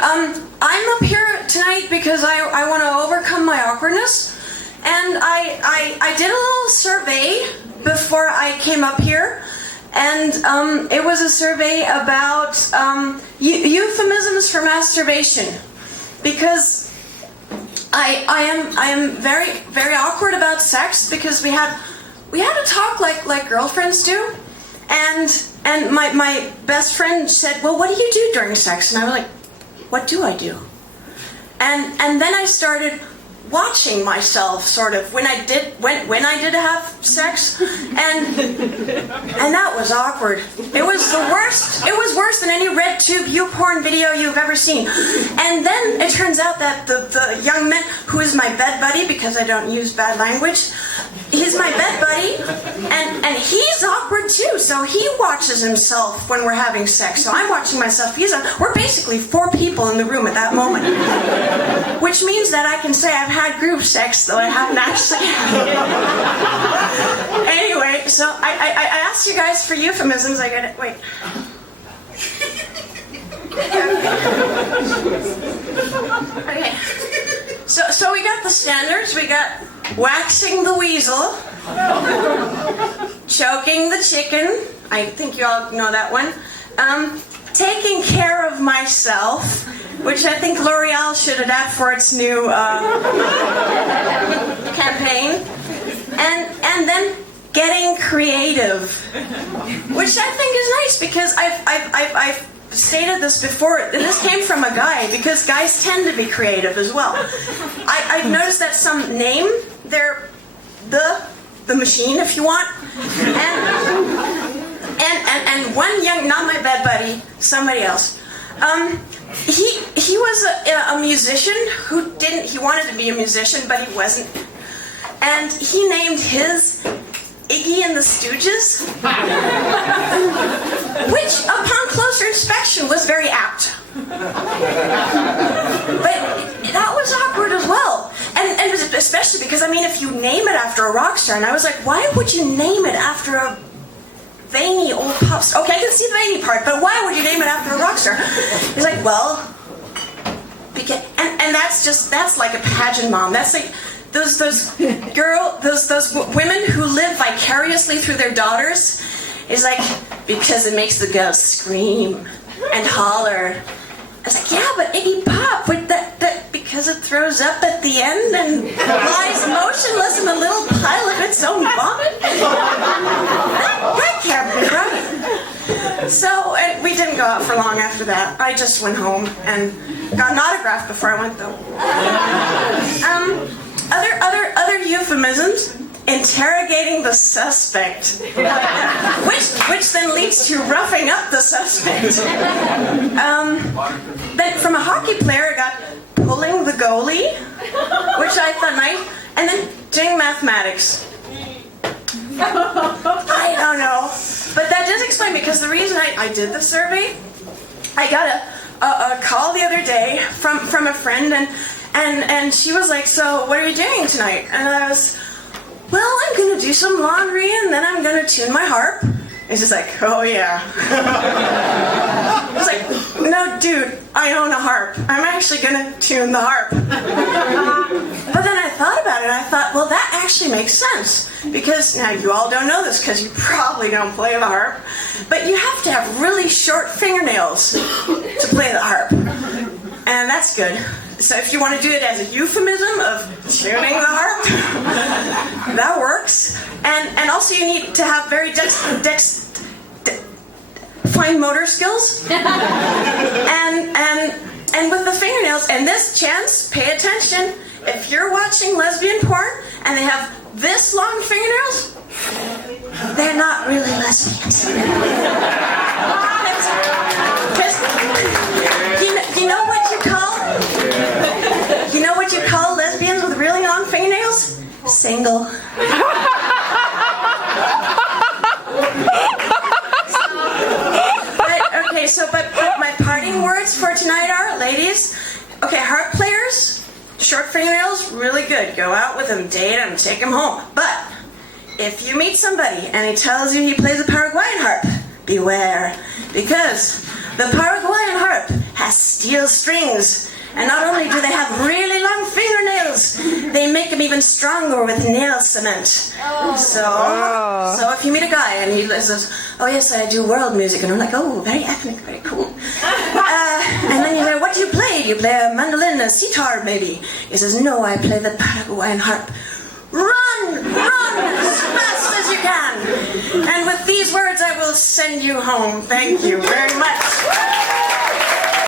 I'm up here tonight because I want to overcome my awkwardness, and I did a little survey before I came up here, and it was a survey about euphemisms for masturbation, because I am very, very awkward about sex, because we had a talk like girlfriends do, and my best friend said, well, what do you do during sex? And I was like, what do I do? And then I started watching myself, sort of, when I did have sex, and that was awkward. It was the worst. It was worse than any red tube YouPorn video you've ever seen. And then it turns out that the young man who is my bed buddy, because I don't use bad language, he's my bed buddy, and he's awkward too. So he watches himself when we're having sex. So I'm watching myself. We're basically 4 people in the room at that moment, which means that I can say I've had group sex, though I haven't actually. Anyway, so I asked you guys for euphemisms. I got it. Wait. Okay. So we got the standards. We got waxing the weasel, choking the chicken. I think you all know that one. Taking care of myself, which I think L'Oreal should adapt for its new campaign, and then getting creative, which I think is nice, because I've stated this before, and this came from a guy, because guys tend to be creative as well. I've noticed that some name they're the machine, if you want, and one young, not my bed buddy, somebody else. He was a musician he wanted to be a musician, but he wasn't. And he named his Iggy and the Stooges, which upon closer inspection was very apt. But that was awkward as well. And especially because, I mean, if you name it after a rock star, and I was like, why would you name it after a veiny old pop star? Okay, I can see the veiny part, but why would you name it after a rock star? He's like, well, because, and that's like a pageant mom. That's like those women who live vicariously through their daughters. Is like, because it makes the girls scream and holler. I was like, yeah, but Iggy Pop, but that because it throws up at the end and lies motionless in a little pile of its own vomit. That can't be right. So we didn't go out for long after that. I just went home and got an autograph before I went, though. Other euphemisms. Interrogating the suspect, which then leads to roughing up the suspect. Then from a hockey player, I got pulling the goalie, which I thought nice, and then doing mathematics. I don't know, but that does explain, because the reason I did the survey, I got a call the other day from a friend, and she was like, so what are you doing tonight? And I was, well, I'm going to do some laundry, and then I'm going to tune my harp. It's just like, oh yeah. I was like, no, dude, I own a harp. I'm actually going to tune the harp. But then I thought about it, and I thought, well, that actually makes sense. Because, now you all don't know this, because you probably don't play the harp, but you have to have really short fingernails to play the harp. And that's good. So if you want to do it as a euphemism of tuning the harp, that works. And also you need to have very fine motor skills. And with the fingernails, and this, chance, pay attention. If you're watching lesbian porn and they have this long fingernails, they're not really lesbians. You know what you call? You know what you call lesbians with really long fingernails? Single. But my parting words for tonight are, ladies, okay, harp players, short fingernails, really good. Go out with them, date them, take them home. But if you meet somebody and he tells you he plays a Paraguayan harp, beware, because the Paraguayan harp has steel steel strings. And not only do they have really long fingernails, they make them even stronger with nail cement. So if you meet a guy and he says, oh yes, I do world music, and I'm like, oh, very ethnic, very cool. And then you say, what do you play? Do you play a mandolin, a sitar maybe? He says, no, I play the Paraguayan harp. Run as fast as you can. And with these words, I will send you home. Thank you very much.